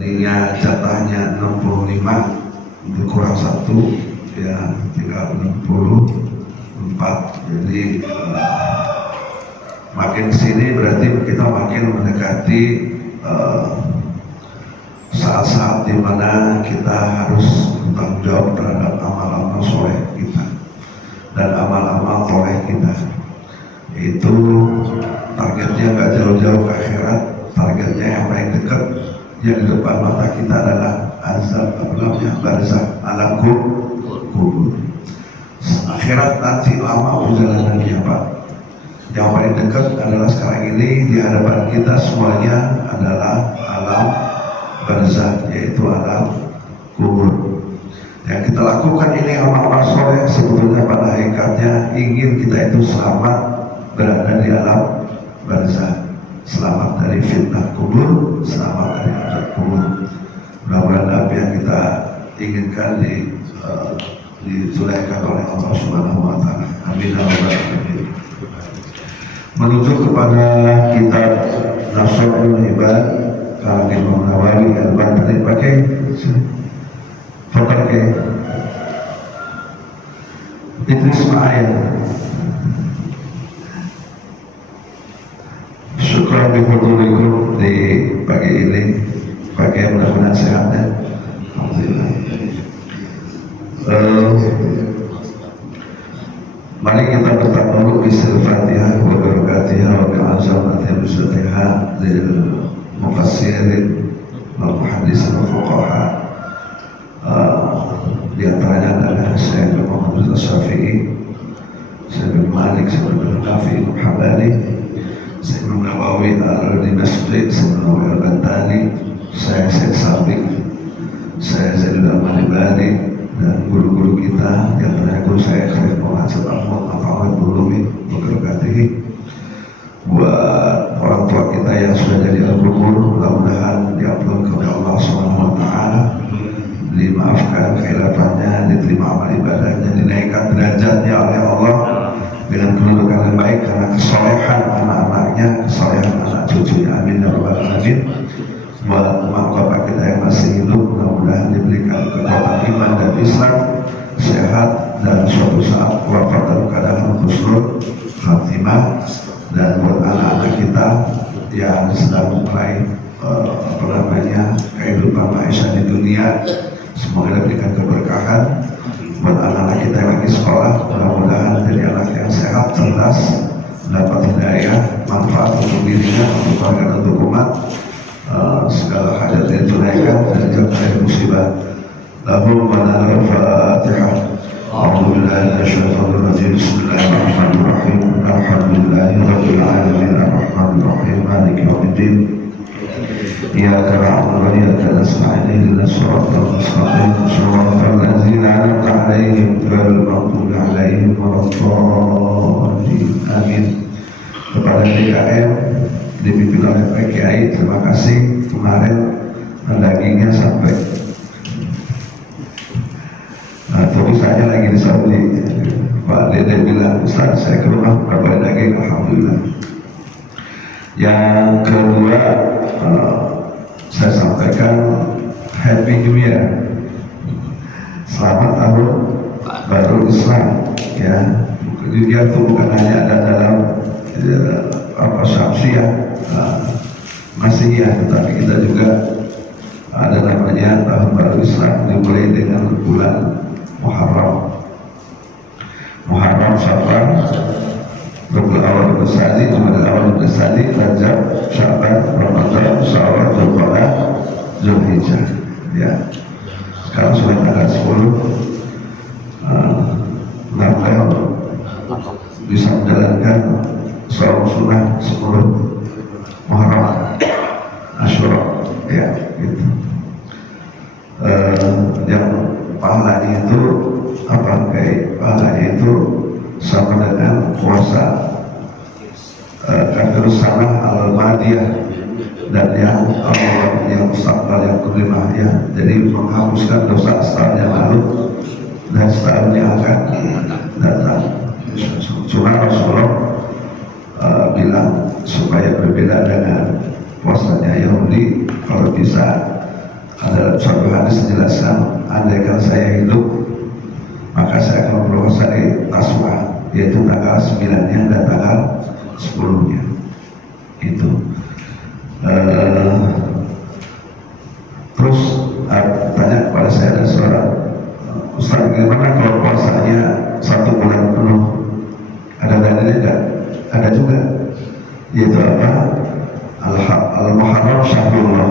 Ininya jatahnya 65 kurang 1 ya, tinggal 64. Jadi makin sini berarti kita makin mendekati saat-saat dimana kita harus bertanggung jawab terhadap amal-amal soleh kita dan amal-amal soleh kita. Itu targetnya nggak jauh-jauh ke akhirat, targetnya yang paling dekat yang di depan mata kita adalah azab barzakh, alam kubur. Akhirat nanti lama perjalanannya Pak. Yang paling dekat adalah sekarang ini di hadapan kita semuanya adalah alam barzakh, yaitu alam kubur. Yang kita lakukan ini amal-amal soleh sebetulnya pada hakikatnya ingin kita itu selamat berada di alam barzakh, selamat dari fitnah kubur, selamat dari azab kubur. Mudah-mudahan apa yang kita inginkan ditunaikan oleh Allah Subhanahu wa Ta'ala. Amin. Menuju kepada kitab Nasrul Ibad karangan Imam Nawawi Al-Badri, pakai itu Ismail. Syukur bihudurikum di pagi ini, pakai mudah-mudahan sehatnya. Alhamdulillah. Mari kita bertakbir bismillahirrahmanirrahim wa barakatuh wa bi'azamatil muslihat lil mufassirin wal muhaddisin wal fuqaha. Di antaranya adalah Syekh Muhammad Syafi'i, Syekh Malik, Syekh Nafi, Muhammadi, Syekh Nawawi Al-Dimashqi, Syekh Nawawi Al-Bantani, Syekh Sabiq, Syekh Zaidul Al-Malibani, dan guru-guru kita yang terakhir guru saya Syekh Muhammad Ahmad Al-Fawad Bulumi Wabarakatuh. Buat orang tua kita yang sudah jadi al-kubur, mudah-mudahan diampuni kepada Allah Subhanahu wa Ta'ala, dimaafkan khilafahnya, diterima amal ibadahnya, dinaikkan derajatnya oleh Allah dengan kedudukan yang baik karena kesolehan anak-anaknya, kesolehan anak cucunya. Amin ya rabbal alamin. Buat emak bapak kita yang masih hidup, mudah-mudahan diberikan kekuatan iman dan Islam, sehat, dan suatu saat wafat dalam keadaan husnul khatimah. Dan buat anak-anak kita yang sedang mulai kehidupan maisha di dunia, semoga diberikan keberkahan. Buat anak-anak kita yang lagi sekolah, mudah-mudahan jadi anak yang sehat, cerdas, dapat hidayah, manfaat untuk dirinya, untuk keluarga, untuk umat. Segala hajat yang tunaikan dan jauh dari musibah. Lahum wa al-Fatihah. A'udzubillahi minasyaitonir rajim. Bismillahirrahmanirrahim. Alhamdulillahi rabbil alamin. Arrahmanir rahim. Maliki yaumiddin. Iyyaka na'budu wa iyyaka nasta'in. Ihdinas siratal mustaqim. Shiratal ladzina an'amta 'alaihim ghairil maghdubi 'alaihim waladdallin. Amin. Kepada DKM dipimpin oleh Pak Kiai, terima kasih. Kemarin dagingnya sampai tapi saya lagi di Saudi. Pak Dede bilang, Ustaz saya ke rumah berapa daging, alhamdulillah. Yang kedua, saya sampaikan Happy New Year, selamat tahun baru Islam ya. Dia itu bukan hanya ada dalam Syamsiah, Masihiyah, tetapi kita juga ada namanya tahun baru Islam, dimulai dengan bulan Muharram, Syawal, Rabiul Awal, Dzulhijjah, Jumadil Awal, Dzulhijjah, Rajab, Sya'ban, Ramadan, Syawal, Dzulqa'dah, Dzulhijjah. Ya. Sekarang sudah tanggal 10. Mudah-mudahan bisa menjalankan sholat sunnah 10 Muharram, Asyura, ya gitu. Yang pahalanya itu pahalanya itu sama dengan puasa Kafirus Sanah Al-Madiyah dan yang mustaqbal yang kelima ya. Jadi menghapuskan dosa setahun yang lalu dan setahun yang akan datang. Cuma Rasulullah bilang supaya berbeda dengan puasanya Yahudi, kalau bisa Ada suatu hadis menjelaskan, andaikan saya hidup, maka saya akan berpuasa di Taswa, yaitu tanggal 9-nya dan tanggal 10-nya. Itu. Terus tanya kepada saya ada seorang Ustaz, bagaimana kalau puasanya 1 bulan penuh? Ada dalilnya enggak? Ada juga, yaitu apa? Al-Muharram Syahrullah.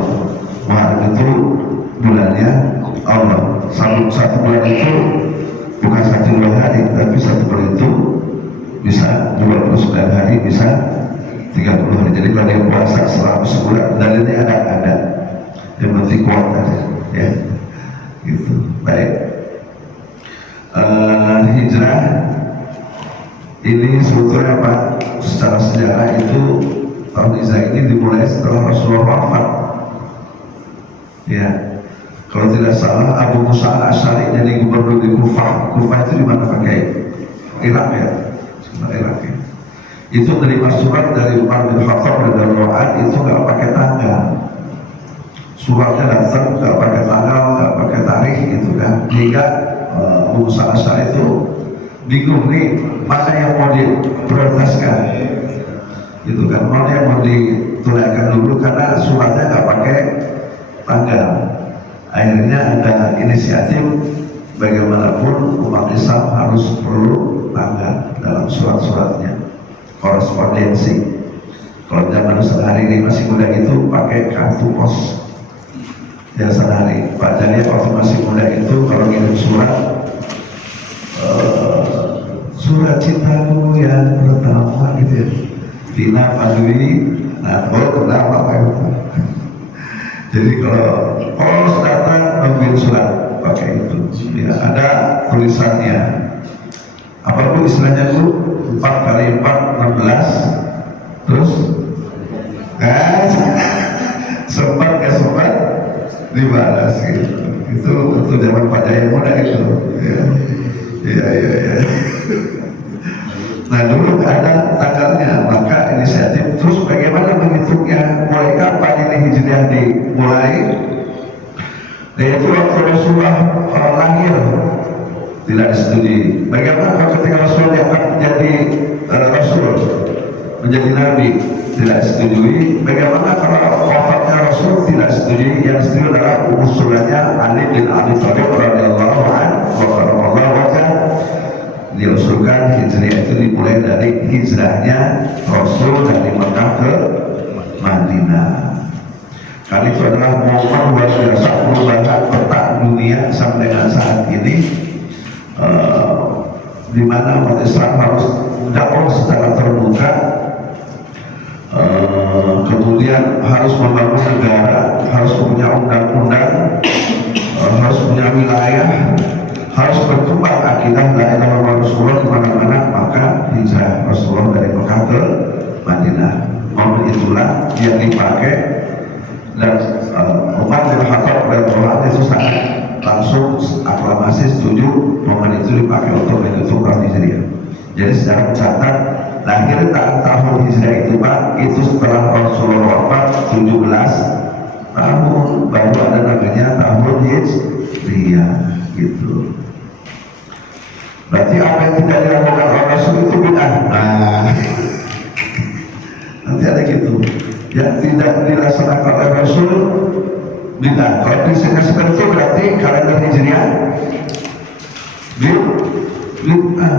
Muharram itu bulannya Allah. Satu bulan itu bukan 1 hari, tapi 1 bulan itu bisa 29 hari, bisa 30 hari. Jadi kalau dia puasa selama sebulan, dalilnya ada. Yang penting kuat aja, ya. Gitu. Baik. Hijrah ini sebetulnya apa? Secara sejarah itu tahun hijrah ini dimulai setelah Rasulullah wafat. Ya, kalau tidak salah Abu Musa al-Asy'ari jadi gubernur di Kufah. Kufah itu di mana pakai? Irak ya, Irak ya. Itu menerima surat dari Umar bin Khattab radhiyallahu anhu, itu nggak pakai tanggal. Suratnya datang nggak pakai tanggal, nggak pakai tarikh gitu kan. Hingga Abu Musa al-Asy'ari itu bingung nih, mana yang mau diprioritaskan gitu kan, mana yang mau ditunaikan dulu, karena suratnya nggak pakai tanggal. Akhirnya ada inisiatif bagaimanapun umat Islam harus perlu tanggal dalam surat-suratnya, korespondensi. Kalau zaman sehari ini masih muda itu pakai kartu pos ya sehari. Pak Jani waktu masih muda itu kalau ngirim surat cintaku yang pertama gitu ya, Tina Padwi, nah kenal apa itu. Jadi kalau datang nungguin surat pakai itu, ya, ada tulisannya. Apa bu istilahnya bu? 4 kali 4 16. Terus sempat gak sempat dibalas gitu. Itu zaman Pak Jaya muda itu. Ya. Nah dulu ada tanggalnya, maka inisiatif. Terus bagaimana menghitungnya? Mulai kapan ini hijriah dimulai? Yaitu waktu Rasulullah lahir tidak disetujui. Bagaimana kalau ketika Rasulullah diangkat menjadi Rasul, menjadi Nabi, tidak disetujui. Bagaimana kalau wafatnya Rasul, tidak disetujui. Yang setuju adalah usulannya Ali bin Abi Thalib radhiyallahu anhu wajah. Diusulkan hijrah itu dimulai dari hijrahnya Rasul dari Mekah ke Madinah. Karena itu adalah momen luar biasa perubahan peta dunia sampai dengan saat ini, di mana umat Islam harus dakwah secara terbuka, kemudian harus membangun negara, harus punya undang-undang, harus punya wilayah, harus berkembang akidah la ilaha illallah Rasulullah di mana-mana. Maka hijrah Rasulullah dari Mekah ke Madinah, momen itulah yang dipakai. Dan Umar bin Khattab radhiyallahu itu sangat langsung aklamasi setuju momen itu dipakai untuk menutup tahun hijriah. Jadi secara mencatat lahir tahun hijriah itu Pak, itu setelah Rasulullah wafat 17 tahun baru ada namanya tahun hijriah gitu. Berarti apa yang tidak dilakukan oleh Rasul itu bid'ah. Nah, nanti ada gitu. Yang tidak dilaksanakan oleh Rasul bid'ah. Kalau prinsipnya seperti itu berarti kalender hijriah bid'ah.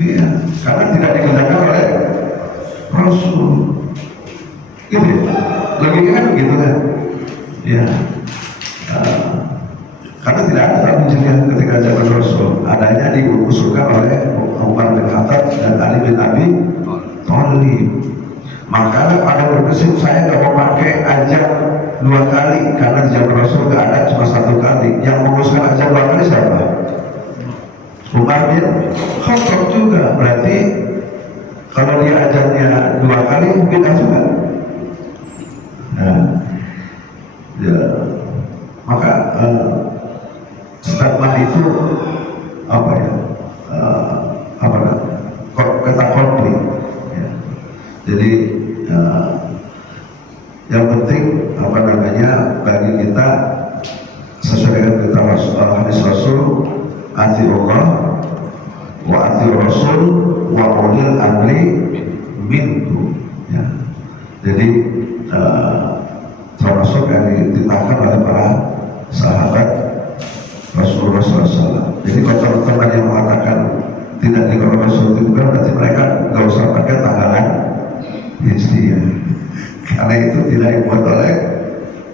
Iya, karena tidak dikerjakan oleh Rasul. Gitu ya. Logikanya kan begitu kan? Ya. Karena tidak ada tahun hijriah ketika zaman Rasul. Adanya diusulkan oleh Umar bin Khattab dan Ali bin Abi Thalib. Makanya pada berprinsip saya nggak mau pakai ajak 2 kali, karena zaman Rasul nggak ada, cuma 1 kali. Yang mengusulkan ajak 2 kali siapa? Umar bin Khattab juga. Berarti kalau dia ajaknya 2 kali mungkin juga. Nah, ya, maka setelah itu apa ya? Kata konflik. Ya. Jadi yang penting bagi kita hadis Rasul, ati Allah wa ati Rasul wa ulil amri minkum. Ya. Jadi termasuk yang dititahkan oleh para sahabat Rasulullah SAW. Jadi kalau teman-teman yang mengatakan tidak dikatakan Rasul itu berarti mereka nggak usah pakai tanggalan Hijriah, karena itu tidak dibuat oleh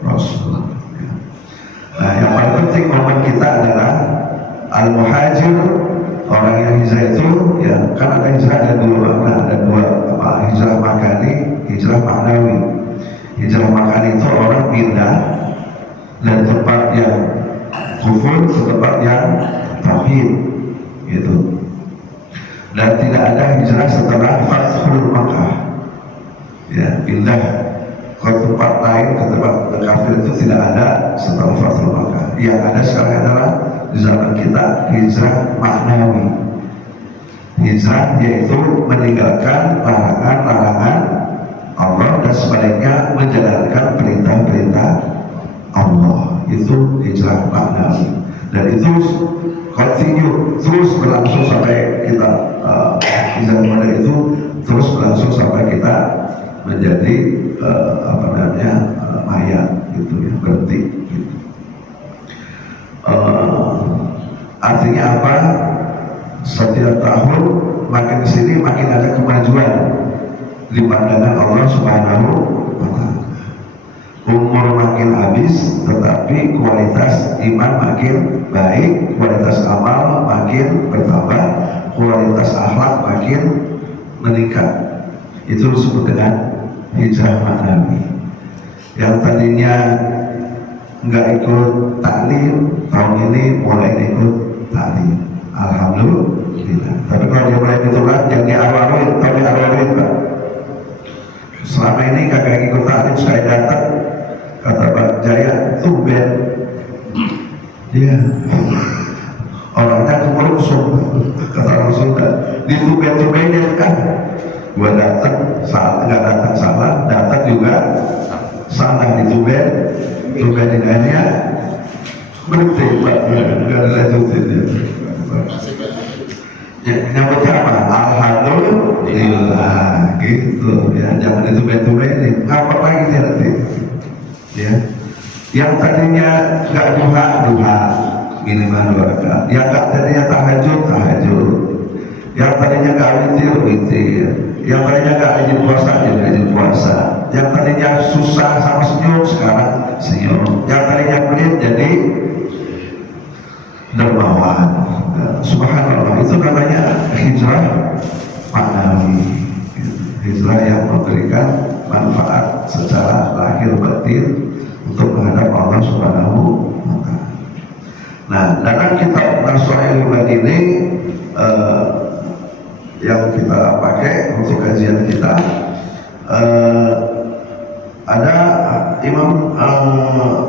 Rasul. Nah, yang paling penting momen kita adalah al-muhajir, orang yang hijrah itu, ya kan ada hijrah ada dua makna, ada dua apa, hijrah makani, hijrah maknawi. Hijrah makani itu orang pindah dari tempat yang kufur ke tempat yang tauhid, gitu. Dan tidak ada hijrah setelah Fathul Makkah, ya pindah ke tempat lain, ke tempat kafir itu tidak ada setelah Fathul Makkah. Yang ada sekarang adalah di zaman kita hijrah maknawi. Hijrah yaitu meninggalkan larangan-larangan Allah dan sebaliknya menjalankan perintah-perintah Allah. Itu hijrah maknawi, dan itu continue terus berlangsung sampai kita hijrah maknawi itu terus berlangsung sampai kita menjadi mayat, gitu ya, berhenti gitu. Artinya apa? Setiap tahun makin kesini makin ada kemajuan di pandangan Allah Subhanahu wa Ta'ala. Umur makin habis, tetapi kualitas iman makin baik, kualitas amal makin bertambah, kualitas akhlak makin meningkat. Itu disebut dengan hijrah maknawi. Yang tadinya nggak ikut taklim, tahun ini mulai ikut taklim. Alhamdulillah. Tapi kalau dia mulai itu kan, jangan diarwahin, kalau diarwahin Pak. Selama ini kagak ikut taklim, saya datang, kata Pak Jaya, tumben. Dia orangnya kemerusuk, kata orang Sunda, ditumben-tumbenin kan. Gua datang salah, nggak datang salah, datang juga salah, ditumben, tumbeninannya berhenti Pak, nggak dilanjutin ya. Ya, nyambutnya apa? Alhamdulillah, gitu ya, jangan ditumben-tumbenin, ngapa lagi dia nanti ya. Yang tadinya nggak duha minimal 2 rakaat, yang nggak tadinya tahajud, yang tadinya nggak witir, yang tadinya nggak rajin puasa jadi rajin puasa, yang tadinya susah sama senyum sekarang senyum, yang tadinya pelit jadi dermawan. Subhanallah, itu namanya hijrah maknawi, hijrah yang memberikan manfaat secara lahir batin untuk menghadap Allah Subhanahu wa Ta'ala. Nah, dalam kitab Nasrul Iman ini yang kita pakai untuk kajian kita, ada Imam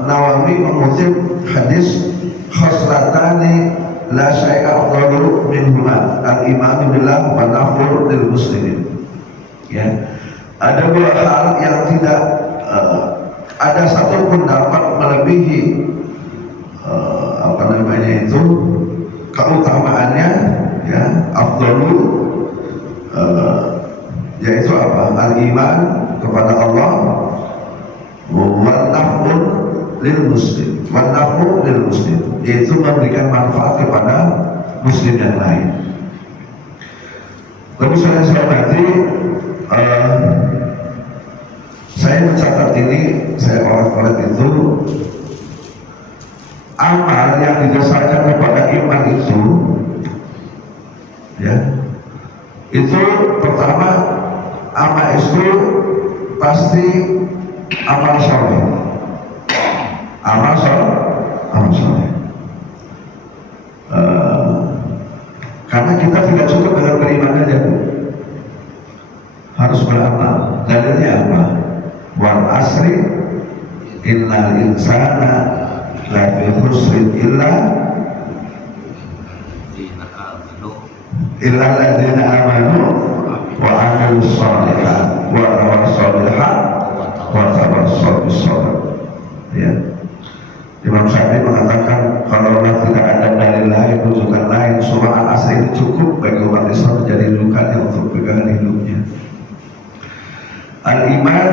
Nawawi mengutip hadis khoslatani la syai'a afdalu minhuma al-imanu billah wa nafur lil muslimin. Ya, ada 2 hal yang tidak ada satu pun dapat melebihi keutamaannya, ya, afdalu, yaitu apa? Al-iman kepada Allah, wa nafur lil muslim, yaitu memberikan manfaat kepada muslim yang lain. Tapi saya hormati, saya mencatat ini, saya oleh itu amal yang didasarkan kepada iman itu, ya, itu pertama amal itu pasti amal soleh. Amal soleh. Karena kita tidak cukup dengan beriman saja, harus beramal. Dalilnya apa? Wal asri innal insana lafi khusrin illa alladzina amanu wa amilus shalihat wa tawassaw bis sabr. Ya. Imam Syafi'i mengatakan Kalaulah tidak ada dalil lain, rujukan lain, surah Al-Asr ini cukup bagi umat Islam menjadi rujukannya untuk pegangan hidupnya. Al-iman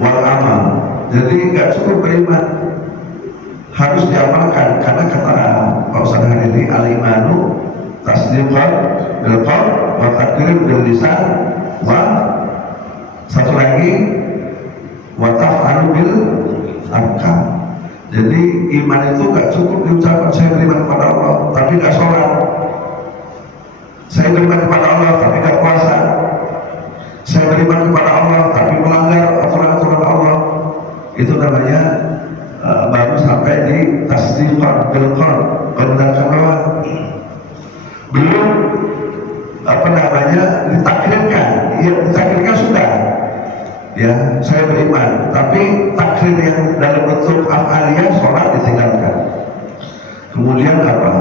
wal amal. Jadi nggak cukup beriman, harus diamalkan. Karena kata Pak Ustaz hari ini, al-imanu tasdiqan bil qalb wa taqrir bil lisan wa satu lagi wa taf'alu bil arkan. Jadi iman itu gak cukup diucapkan saya beriman kepada Allah tapi gak sholat, saya beriman kepada Allah tapi gak puasa, saya beriman kepada Allah tapi melanggar aturan-aturan Allah. Itu namanya baru sampai di tasdiqan bil qalb, membenarkan bahwa belum ditakdirkan. Ya, ditakdirkan sudah, ya saya beriman, tapi takdir yang dalam bentuk afaliyah sholat ditinggalkan. Kemudian apa?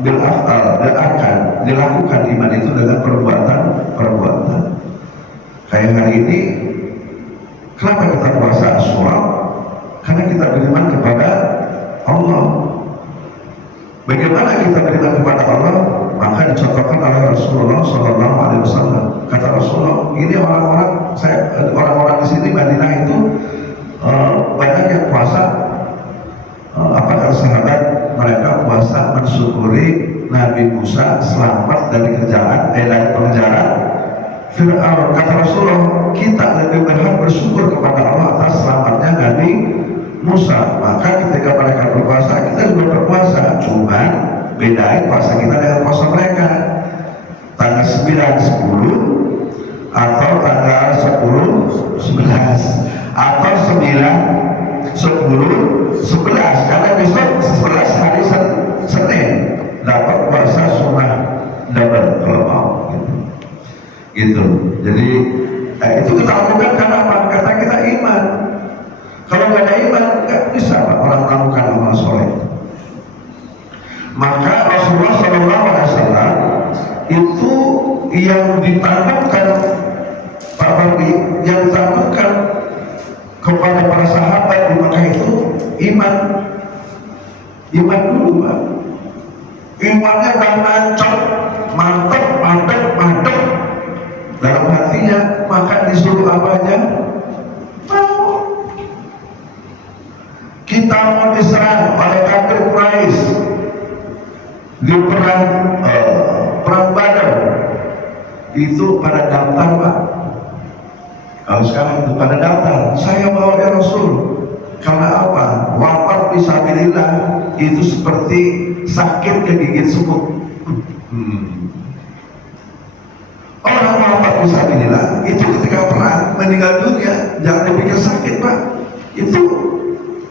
Bil afal dan akan dilakukan iman itu dengan perbuatan. Kayak hari ini, kenapa kita puasa Asyura? Karena kita beriman kepada Allah. Bagaimana kita beriman kepada Allah? Maka dicontohkan oleh Rasulullah SAW. Kata Rasulullah, ini orang-orang di sini Madinah itu banyak yang puasa. Apa kata sahabat? Mereka puasa mensyukuri Nabi Musa selamat dari penjara Fir'aun. Kata Rasulullah, kita lebih berhak bersyukur kepada Allah atas selamatnya Nabi Musa. Maka ketika mereka berpuasa, kita juga berpuasa. Cuman bedain puasa kita dengan puasa mereka. Tanggal 9, 10 atau tanggal 10, 11 atau 9, 10, 11. Karena besok 11 hari Senin dapat puasa sunnah double kalau mau gitu. Jadi itu kita lakukan karena apa? Karena kita iman. Kalau nggak ada iman nggak bisa orang melakukan amal soleh. Maka Rasulullah SAW itu yang ditanamkan Pak Fardi, yang ditanamkan kepada para sahabat di Mekah itu iman dulu Pak. Imannya udah mantap dalam hatinya, maka disuruh apanya? Mau. Kita mau diserang oleh kafir Quraisy di perang Badar, itu pada daftar Pak. Kalau sekarang itu pada daftar, saya mau ya Rasul. Karena apa? Wafat fisabilillah itu seperti sakit kegigit semut. Orang wafat fisabilillah itu ketika perang meninggal dunia, jangan dipikir sakit Pak. Itu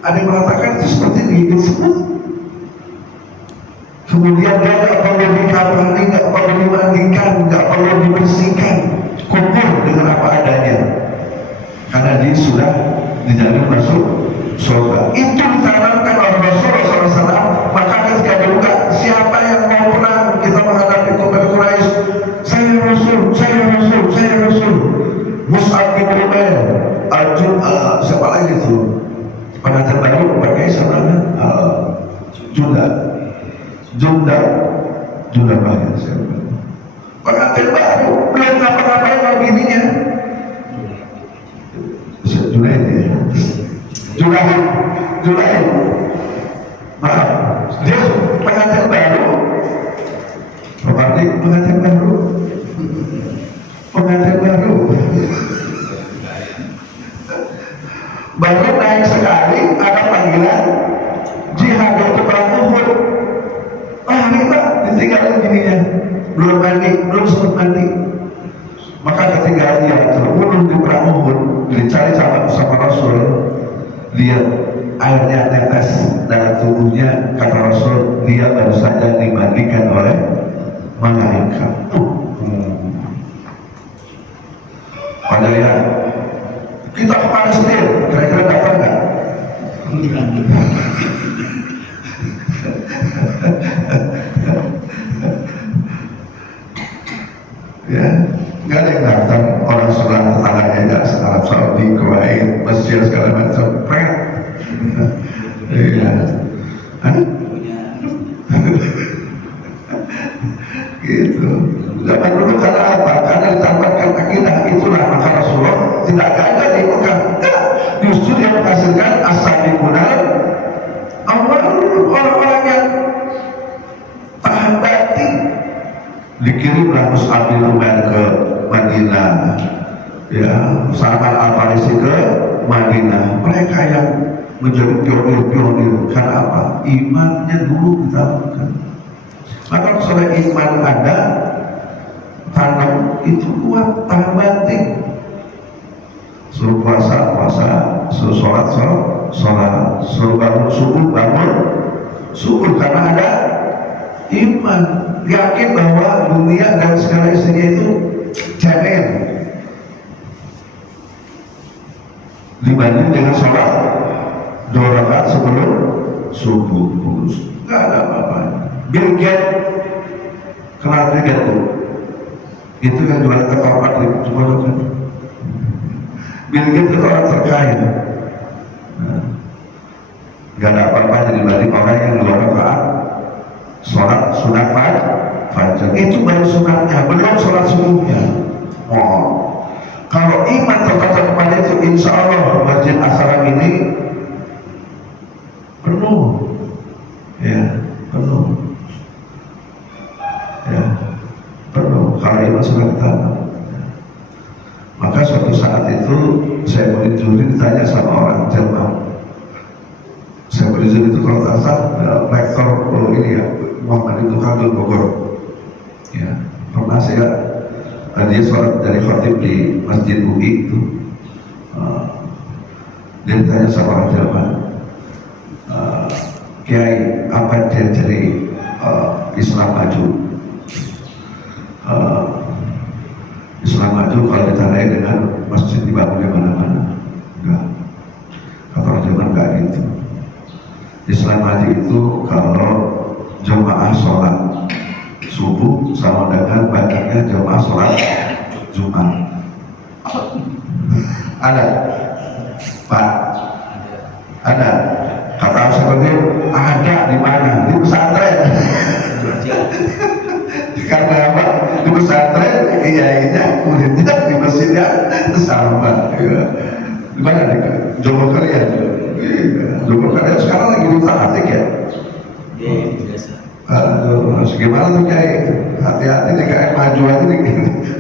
ada yang mengatakan itu seperti digigit semut. Kemudian dia nggak perlu dikafani, nggak perlu dimandikan, nggak perlu dibersihkan, kubur dengan apa adanya, karena dia sudah dijamin masuk surga. Itu ditanamkan oleh Rasulullah SAW. Maka ketika dibuka, siapa yang mau perang kita menghadapi kafir Quraisy? Saya Rasul. Mus'ab bin Umair, siapa lagi itu? Pengantin baru pakai sama Junda banyak siapa? Pengantin baru belum ngapa-ngapain lagi ininya. Julaid. Maaf, dia pengantin baru. Pengantin baru. Baru naik sekali ada panggilan jihad untuk perang Uhud. Ini Pak, ditinggalin gininya, belum sempat mandi. Maka ketika dia terbunuh di perang Uhud, dicari sama Rasul, dia airnya netes dalam tubuhnya. Kata Rasul, dia baru saja dimandikan oleh malaikat. Padahal ya, kita ke Palestina, kira-kira dapat nggak? Ya, nggak ada yang daftar. Orang sebelah tetangganya ya, Arab Saudi, Kuwait, Mesir segala macam, pret. Iya. Zaman dulu karena apa? Karena ditambahkan akidah itulah maka Rasulullah tidak ada di Mekah. Justru yang menghasilkan as-sabiqunal awwalun, orang-orang yang tahan batin. Dikirimlah Mus'ab bin Umair ke Madinah, ya, Salman Al-Farisi ke Madinah. Mereka yang menjadi pionir-pionir karena apa? Imannya dulu ditanamkan. Maka soal iman ada, tanam itu kuat, tahan banting. Suruh puasa, suruh sholat, suruh bangun subuh karena ada iman, yakin bahwa dunia dan segala isinya itu cemen dibanding dengan sholat 2 rakaat sebelum subuh. Nggak ada apa-apanya. Bill Gates, kenal Bill Gates tuh? Itu yang jual ketoprak di Cibodong kan? Bill Gates itu orang terkaya. Nggak ada apa-apanya dibanding orang yang 2 rakaat sholat sunat fajar. Itu baru sunatnya, belum sholat subuhnya. Kalau iman terkata kepada itu, insya Allah Masjid As-Salam ini penuh, ya, penuh, ya, penuh. Kalau iman sudah ditanam. Maka suatu saat itu saya berdiri ditanya sama orang Jerman. Saya berdiri itu kalau tak salah rektor ini ya, Muhammad Ibnu Khalil Bogor, ya, pernah saya dia sholat dari khatib di Masjid UI itu, dia ditanya sama orang Jerman, Kiai, apa ciri-ciri Islam maju? Islam maju kalau ditandai dengan masjid dibangun di mana-mana? Enggak. Kata orang Jerman enggak gitu. Islam maju itu kalau jemaah sholat subuh sama dengan banyaknya jemaah sholat Jumat. Ada, Pak? Ada. Kata seperti ada di mana? Di pesantren. Karena apa? Di pesantren, kiainya, muridnya di masjidnya sama. Ya. Di mana nih? Jomblo kalian. Jomblo kalian sekarang lagi utak-atik ya. Gimana tuh Kiai? Hati-hati nih kayak maju aja nih,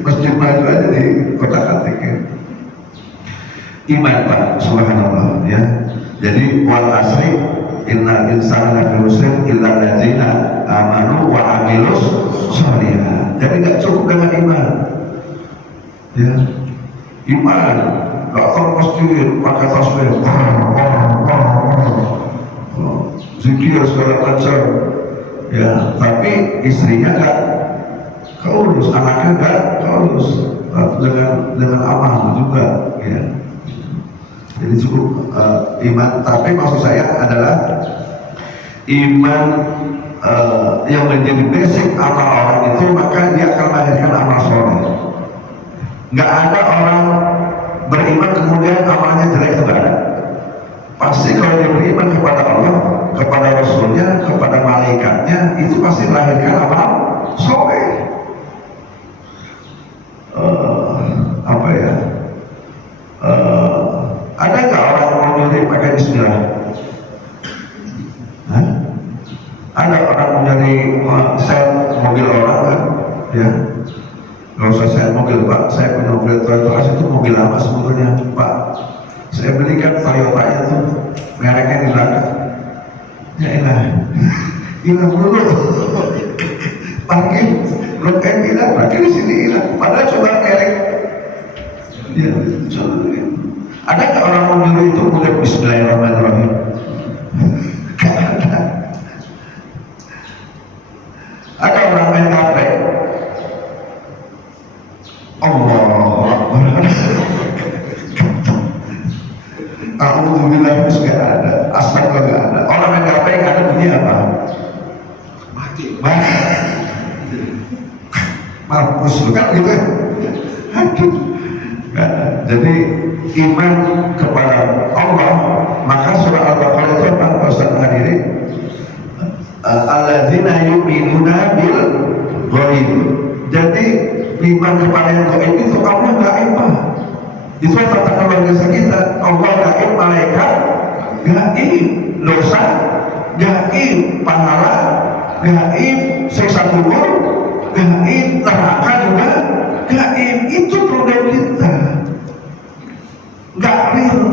masjid maju aja di kotak-katik ya. Iman Pak, subhanallah ya. Jadi wal asri innal insana lafi khusr illa allazina amanu wa amilus sholihat. Jadi nggak cukup dengan iman, ya. Iman, nggak tahu masjid pakai tasbih, zikir segala macam. Ya, tapi istrinya nggak keurus, anaknya nggak keurus, dengan amal juga, ya. Jadi cukup iman. Tapi maksud saya adalah iman yang menjadi basic amal orang itu, maka dia akan melahirkan amal soleh. Nggak ada orang beriman kemudian amalnya jelek, itu nggak ada. Pasti kalau dia beriman kepada Allah, kepada Rasulnya, kepada malaikatnya, itu pasti melahirkan amal soleh. Apa ya? Ada nggak orang mau nyuri pakai bismillah? Hah? Ada orang mau nyuri set mobil orang kan? Ya, nggak usah saya mobil Pak, saya punya mobil Toyota itu mobil lama sebetulnya Pak. Saya belikan Toyota itu, mereknya di belakang. Ya elah, hilang dulu. Parkir, belum kayak bilang, parkir di sini hilang. Padahal coba merek. Ya, coba. Ada nggak orang mau nyuruh itu mulai Bismillahirrahmanirrahim? Gak ada. Ada orang main HP. Allah Akbar. Alhamdulillah nggak ada. Astagfirullah nggak ada. Orang main HP nggak ada bunyi apa? Mati. Mampus kan gitu. Aduh. Jadi iman kepada Allah, maka surah Al-Baqarah itu apa Ustaz hadirin? Alladzina yu'minuna bil ghaib. Jadi iman kepada yang gaib itu Allah gaib Pak. Itu tatakan luar biasa kita. Allah gaib, malaikat gaib, dosa gaib, pahala gaib, siksa kubur gaib, neraka juga gaib. Itu problem kita. Gak real.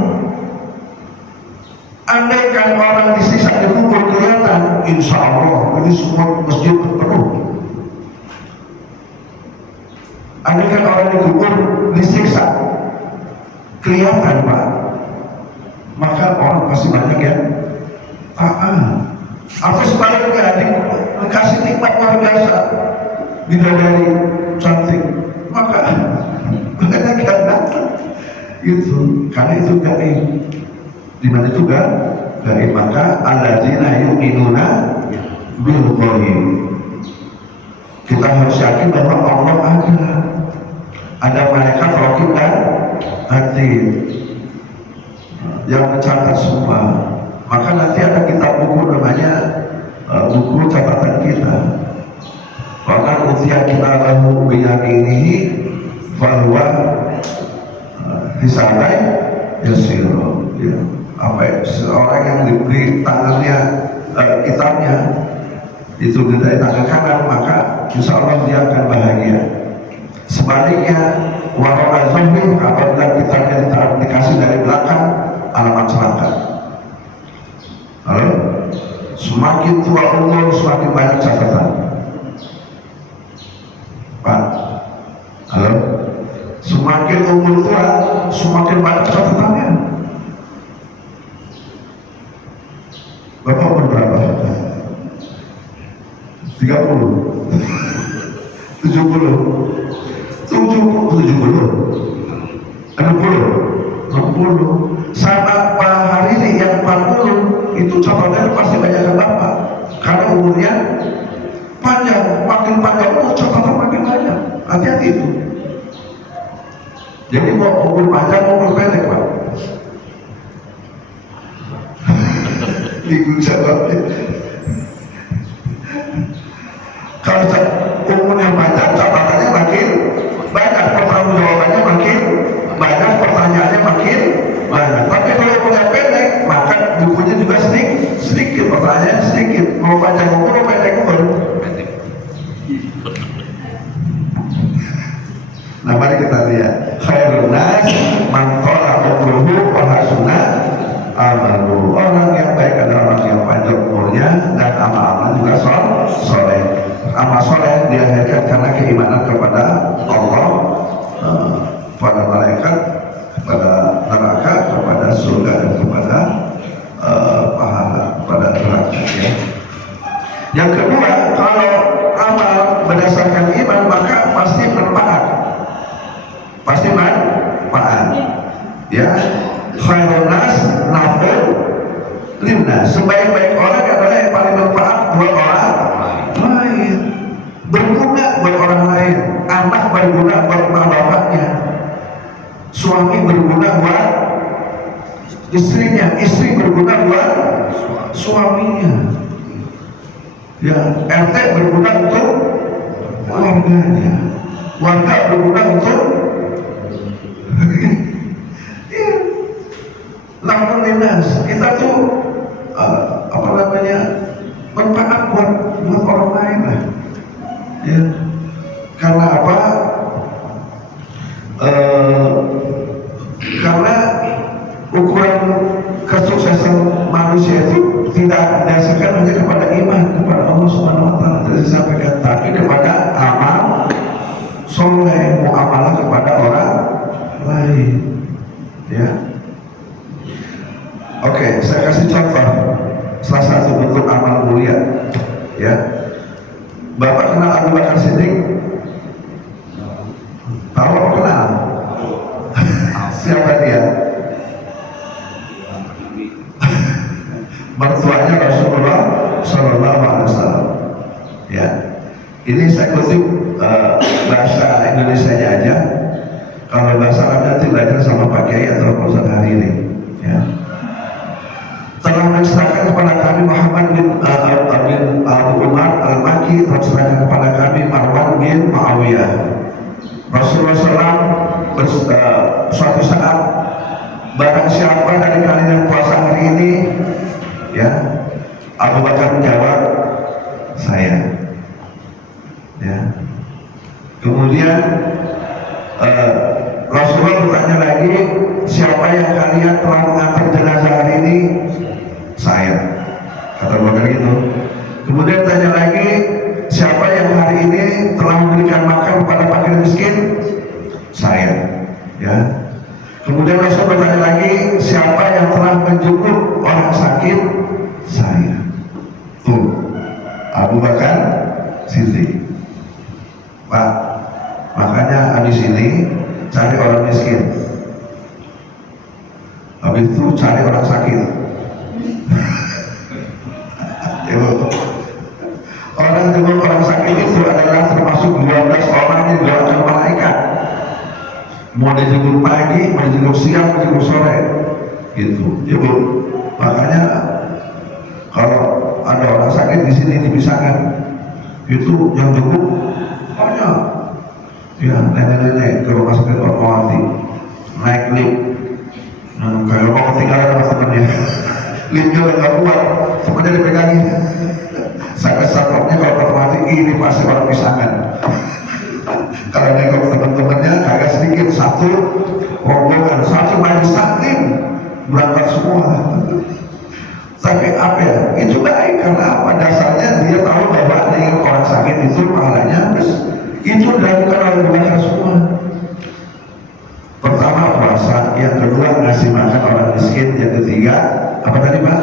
Andaikan orang disiksa di kubur kelihatan, insya Allah ini semua masjid penuh. Andaikan orang di kubur disiksa kelihatan Pak, maka orang pasti banyak yang taat. Atau sebaliknya dikasih nikmat luar biasa, bidadari cantik, maka banyak yang datang. Itu karena itu gaib. Di mana itu gaib? Maka alladzina yu'minuna bil ghaib. Kita harus yakin bahwa Allah ada malaikat raqib dan atid yang mencatat semua. Maka nanti ada kitab buku namanya buku catatan kita. Bahkan utia kita lahu biyaminihi bahwa hisabai yasiro, ya. Apa ya, seorang yang diberi tangannya kitabnya itu dari tangan kanan, maka insya Allah dia akan bahagia. Sebaliknya warona zombie, apabila kitabnya dikasih dari belakang, alamat celaka. Halo? Semakin tua umur semakin banyak catatan Pak. Halo? Semakin umur tua semakin banyak catatannya. Bapak umur berapa? 30 70 60 sama Pak Harini yang 40 itu catatannya pasti banyak ke Bapak karena umurnya panjang. Makin panjang umur catatan makin banyak. Hati-hati itu. Jadi mau umur panjang umur pendek Pak. Bingung jawabnya. Kalau umur yang panjang catatannya makin banyak, pertanggungjawabannya makin banyak, pertanyaannya makin banyak. Tapi kalau umurnya pendek, maka bukunya juga sedikit, pertanyaannya sedikit. Mau panjang umur, pendek umur. Nah mari kita lihat. Khairun nas man tala umruhu wa hasuna amalu. Orang yang baik adalah orang yang panjang umurnya dan amal-amal juga soleh. Amal soleh diakhirkan karena keimanan kepada Allah, pada malaikat, kepada neraka, kepada surga dan kepada pahala, pada neraka. Ya. Yang kedua, kalau amal berdasarkan iman maka pasti bermanfaat. Pasti manfaat. Ya, khairun nas naf'un linnas. Sebaik-baik orang adalah yang paling bermanfaat buat orang lain, berguna buat orang lain. Anak berguna buat bapaknya, suami berguna buat istrinya, istri berguna buat suaminya. Ya, RT berguna untuk warganya, warga berguna untuk naf'un linnas. Kita tuh apa namanya, bermanfaat buat orang lain lah. Ya, karena apa? Karena ukuran kesuksesan manusia itu tidak didasarkan hanya kepada iman kepada Allah Subhanahu Wa Taala, tidak disampaikan, tapi kepada amal soleh, muamalah kepada orang lain. Ya. Oke, saya kasih contoh salah satu bentuk amal mulia. Ya, Bapak kenal Abu Bakar Siddiq? Tahu apa kenal? Siapa dia? Mertuanya Rasulullah Sallallahu Alaihi Wasallam. Ya, ini saya kutip bahasa Indonesianya aja. Kalau bahasa Arab nanti belajar sama Pak Kiai atau Ustaz hari ini. Ya. Telah menserahkan kepada kami Muhammad bin Abu Umar Al-Maki, telah menserahkan kepada kami Marwan bin Muawiyah. Rasulullah SAW suatu saat, barang siapa dari kalian yang puasa hari ini, ya, Abu Bakar menjawab, saya. Ya. Kemudian Rasulullah bertanya lagi, siapa yang kalian telah mengantar jenazah hari ini? Saya. Kata Abu Bakar gitu. Kemudian tanya lagi, siapa yang hari ini telah memberikan makan kepada fakir miskin? Saya. Ya. Kemudian Rasul bertanya lagi, siapa yang telah menjenguk orang sakit? Saya. Tuh, Abu Bakar Siddiq. Pak, makanya habis ini cari orang miskin, habis itu cari orang sakit. Orang jenguk orang sakit itu adalah termasuk 12 orang yang didoakan malaikat. Mau dijenguk pagi, mau dijenguk siang, mau dijenguk sore, gitu. Ibu, makanya kalau ada orang sakit di sini dipisahkan, itu yang jenguk banyak. Ya, nenek-nenek ke rumah sakit Fatmawati naik lift, kalau mau ketinggalan sama temennya, liftnya udah gak kuat, temennya dipegangin. Sampai satpamnya kalau Fatmawati, ini pasti orang pisangan. Kalau nengok teman-temannya agak sedikit, satu rombongan, satu majelis taklim berangkat semua. Tapi apa ya? Itu baik karena apa? Dasarnya dia tahu bahwa dengan orang sakit itu pahalanya itu dilakukan oleh mereka semua. Pertama puasa, yang kedua ngasih makan orang miskin, yang ketiga apa tadi Pak?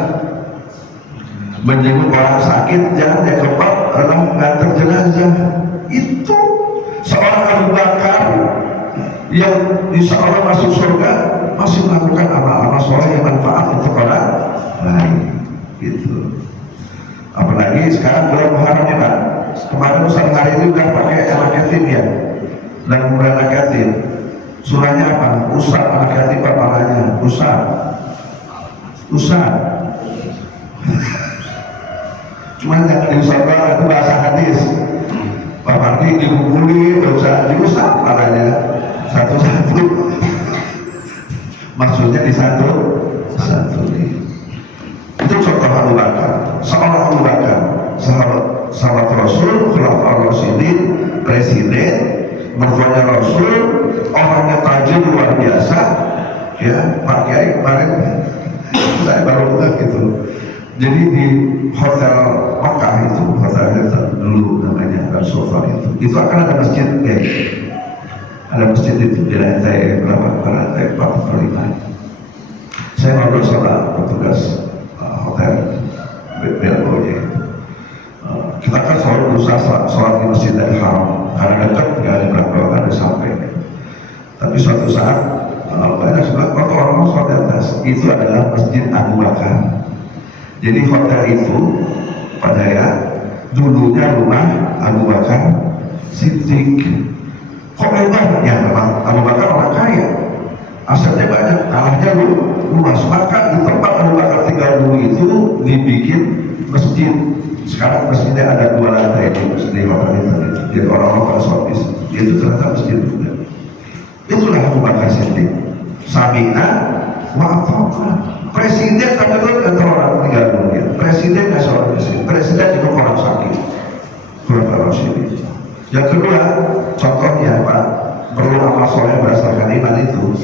Menjenguk orang sakit, jangan yang keempat adalah mengantar jenazah. Itu seorang Abu Bakar yang insya Allah masuk surga masih melakukan amal-amal soleh yang manfaat untuk orang lain. Gitu. Apalagi sekarang bulan Muharram ya Pak. Kemarin Ustaz hari ini udah pakai anak yatim ya, dan mudah anak yatim. Surahnya apa? Ustaz anak yatim pahalanya. Ustaz. Cuman jangan diusahakan, itu bahasa hadis. Pak Mardi dikumpuli, dosa diusah pahalanya satu-satu. Maksudnya di satu nih. Itu contoh Abu Bakar. Seorang Abu Bakar, sahabat Rasul, Khulafaur Rasyidin, presiden, mertuanya Rasul, orangnya tajir luar biasa. Ya, Pak Kiai kemarin saya baru dengar gitu. Jadi di hotel Makkah itu, hotel Hilton dulu namanya, dan Sultan itu akan ada masjid, ya. Ada masjid itu di lantai berapa? Lantai 4 atau 5. Saya ngobrol sama petugas hotel Belbonya. Kita kan selalu berusaha sholat di Masjidil Haram karena dekat, ya ada berapa kali sampai. Tapi suatu saat banyak sebelah orang-orang sholat di atas. Itu adalah Masjid Abu Bakar. Jadi hotel itu pada ya dulunya rumah Abu Bakar Siddiq. Kok lebar? Ya memang Abu Bakar orang kaya, asetnya banyak, tanahnya luas. Maka di tempat Abu Bakar tinggal dulu itu dibikin masjid. Sekarang masjidnya ada 2 lantai itu di hotel itu. Jadi orang-orang pada sholat di situ. Itu ternyata masjid juga. Itulah Abu Bakar Siddiq. Sami'na wa ata'na. Presiden tak ada orang meninggal dunia. Presiden nggak seorang presiden juga orang sakit. Khulafaur Rasyidin. Yang kedua, contohnya Pak, perlu amal soleh berdasarkan iman itu.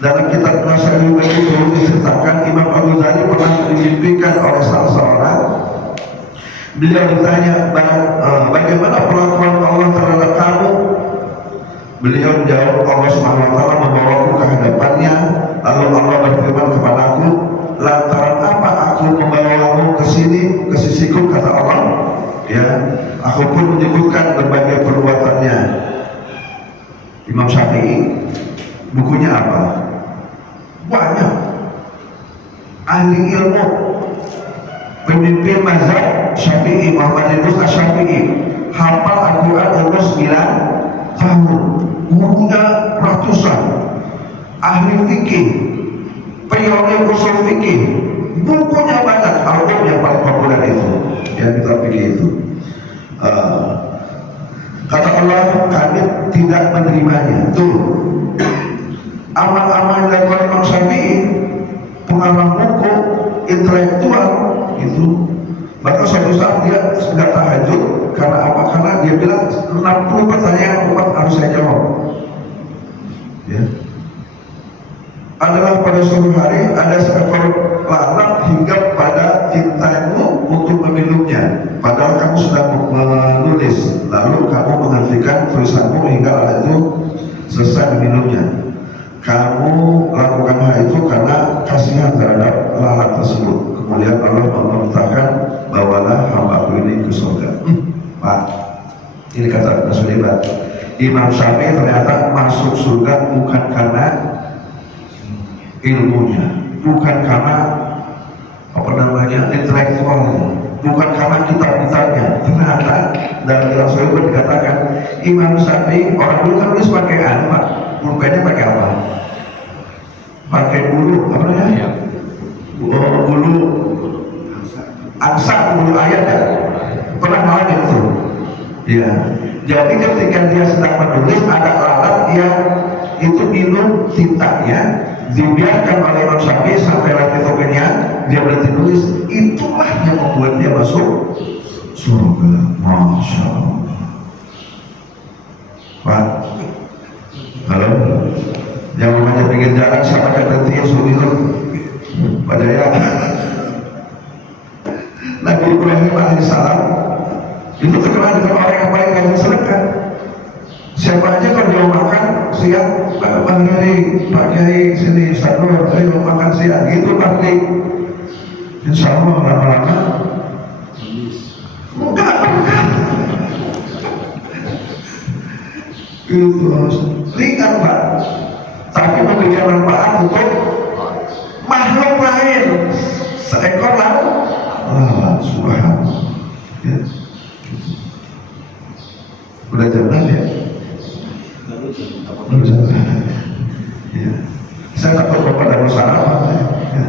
Dalam kitab Nasail itu diceritakan Imam Abu Ghazali pernah dimimpikan oleh salah seorang. Beliau ditanya, bagaimana perlakuan Allah terhadap kamu? Beliau menjawab, Allah SWT membawaku ke hadapannya. Lalu Allah berfirman kepadaku, lantaran apa aku membawamu ke sini, ke sisiku, kata Allah. Ya, aku pun menyebutkan berbagai perbuatannya. Imam Syafi'i, bukunya apa? Banyak. Ahli ilmu, pemimpin mazhab Syafi'i, Muhammad bin Asy-Syafi'i, hafal Al-Quran umur 9 tahun, gurunya ratusan. Ahli fikih, pionir usul fikih, bukunya banyak. Al-Quran yang paling populer itu, yang kita fikih itu. Kata Allah, kami tidak menerimanya. Tuh, amal-amal yang dilakukan Imam Syafi'i, pengarang buku, intelektual itu, maka suatu saat dia nggak tahajud karena apa? Karena dia bilang 60 pertanyaan umat harus saya jawab. Ya. Adalah pada suatu hari ada seekor lalat hinggap pada tintamu untuk meminumnya, padahal kamu sedang menulis, lalu kamu menghentikan tulisanmu hingga lalat itu selesai meminumnya. Kamu lakukan hal itu karena kasihan terhadap lalat tersebut. Kemudian Allah memerintahkan, bawalah hambaku ini ke surga. Pak, ini kata Rasulullah, Imam Syafi'i ternyata masuk surga bukan karena ilmunya, bukan karena apa namanya intelektualnya, bukan karena kitab-kitabnya. Ternyata dalam Rasulullah dikatakan Imam Syafi'i, orang dulu kan nulis pakai apa? Pulpennya pakai apa? Pakai bulu, apa namanya? Bulu angsa, bulu ayat ya. Pernah ngalamin itu? Ya. Jadi ketika dia sedang menulis, ada lalat yang itu minum tintanya, dibiarkan oleh Imam Syafi'i sampai latih tokennya, dia berhenti nulis. Itulah yang membuat dia masuk surga. Masya Allah. Pak, halo, yang namanya pinggir jalan siapa yang berhenti yang suruh minum? Pada ya Nabi Ibrahim alaihissalam itu terkenal dengan orang yang paling rajin sedekah. Siapa aja kalau dia makan siang, Pak Kiai sini Ustadz, ayo makan siang, gitu pasti. Insya Allah lama-lama enggak gitu, ringan Pak, tapi memberikan manfaat untuk makhluk lain, seekor lalat. Subhanallah ya. Udah jalan ya? Ya. Saya takut kepada masyarakat ya.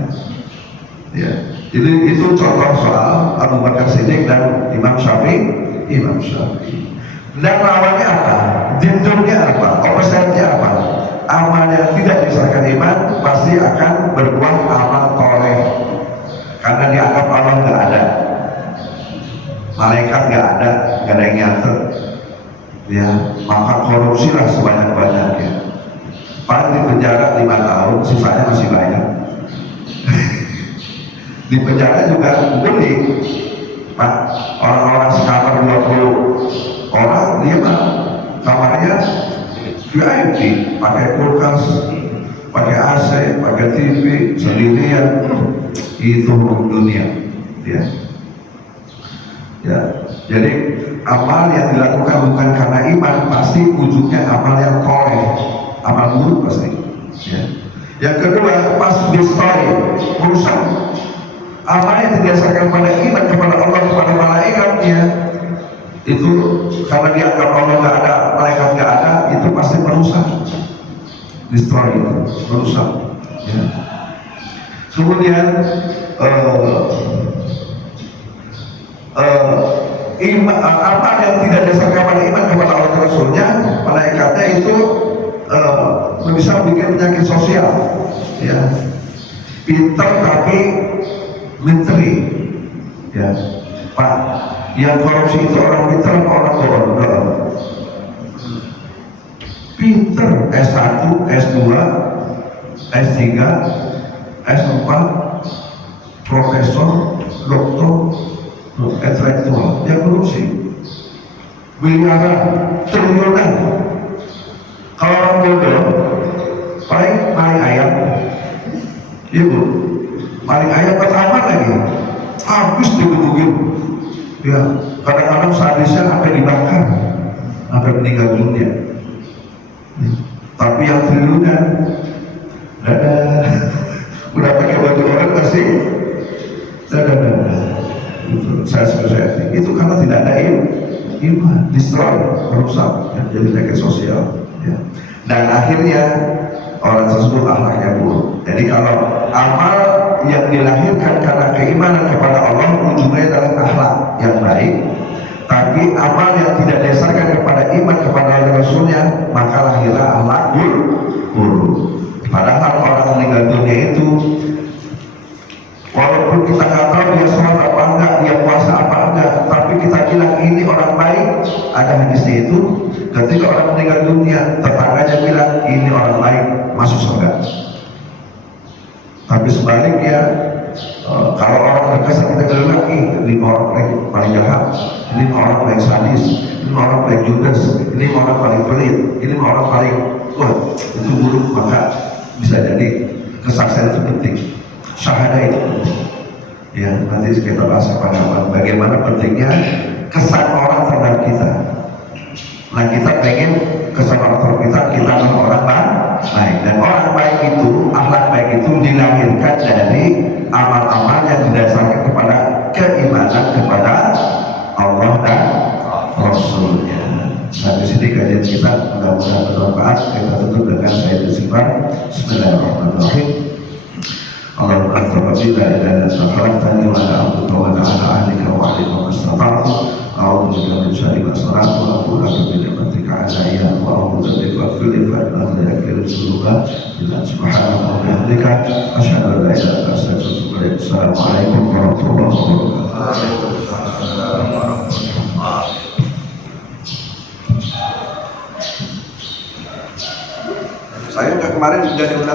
Ya. Itu contoh soal Abu Bakar Siddiq dan Imam Syafi'i. Dan lawannya apa? Dindungnya apa? Opposite-nya apa? Amal yang tidak disahkan iman pasti akan berbuah amal soleh, karena dianggap Allah nggak ada, malaikat nggak ada yang nyatet. Ya, maka korupsilah sebanyak-banyaknya. Paling di penjara 5 tahun, sisanya masih banyak. Di penjara juga boleh, Pak. Orang-orang sekamar 20 orang, dia mah kamarnya VIP, pakai kulkas, pakai AC, pakai TV, sendirian. Itu dunia. Ya. Jadi amal yang dilakukan bukan karena iman pasti ujungnya amal yang soleh, amal buruk pasti. Ya. Yang kedua, pas destroy, merusak. Amal yang didasarkan pada iman kepada Allah, kepada malaikatnya, itu karena dianggap Allah nggak ada, malaikat nggak ada, itu pasti merusak. Destroy itu, merusak. Ya. Kemudian apa yang tidak dasarkan pada iman kepada Allah dan Rasulnya, malaikatnya itu bisa bikin penyakit sosial. Ya. Pinter tapi menteri. Ya. Pak, yang korupsi itu orang pinter atau orang bodoh? Pinter, S1, S2, S3, S4, profesor, doktor, intelektual, yang korupsi miliaran, triliunan. Kalau orang bodoh paling ayam, ibu paling ayam pertama lagi habis digebukin. Ya, kadang-kadang sadisnya sampai dibakar, sampai meninggal dunia. Tapi yang triliunan, udah pakai baju orang pasti, saya selesai. Itu karena tidak ada iman, destroy, merusak, ya, jadi penyakit sosial. Ya. Dan akhirnya orang tersebut akhlaknya buruk. Jadi kalau amal yang dilahirkan karena keimanan kepada Allah, ujungnya adalah akhlak yang baik. Tapi amal yang tidak dasarkan kepada iman kepada Allah Rasulnya, maka lahirlah ahlak buruk. Padahal orang meninggal dunia itu, walaupun kita nggak tahu dia sholat apa enggak, dia puasa apa enggak, tapi kita bilang ini orang baik. Ada hadisnya itu, ketika orang meninggal dunia, tetangganya bilang ini orang baik, masuk surga. Tapi sebaliknya, kalau orang berkesan kita bilang ini orang paling jahat, ini orang paling sadis, ini orang paling judes, ini orang paling pelit, ini orang paling itu buruk. Maka bisa jadi kesaksian itu penting, syahadah itu penting. Ya, nanti kita bahas kepada bagaimana pentingnya kesan orang terhadap kita. Nah, kita pengen kesan orang terhadap kita adalah orang baik. Dan orang baik itu, akhlak baik itu dilahirkan dari amal-amal yang didasarkan kepada keimanan kepada Allah dan Rasulnya. Sampai sini kajian kita, mudah-mudahan bermanfaat. Kita tutup dengan saya istighfar. Bismillahirrahmanirrahim. Allahumma anta rabbi la ilaha illa anta khalaqtani wa ana abduka wa ana ala ahdika wa ahdika mastata'tu. A'udzu bika min syarri ma sana'tu wa a'udzu bika min ni'matika 'alayya wa a'udzu bika faghfir li fa innahu la yaghfiru dzunuba illa anta subhanaka wa bihamdika asyhadu an la ilaha illa anta astaghfiruka wa atubu ilaik. Assalamualaikum warahmatullahi wabarakatuh. Saya kemarin sudah diundang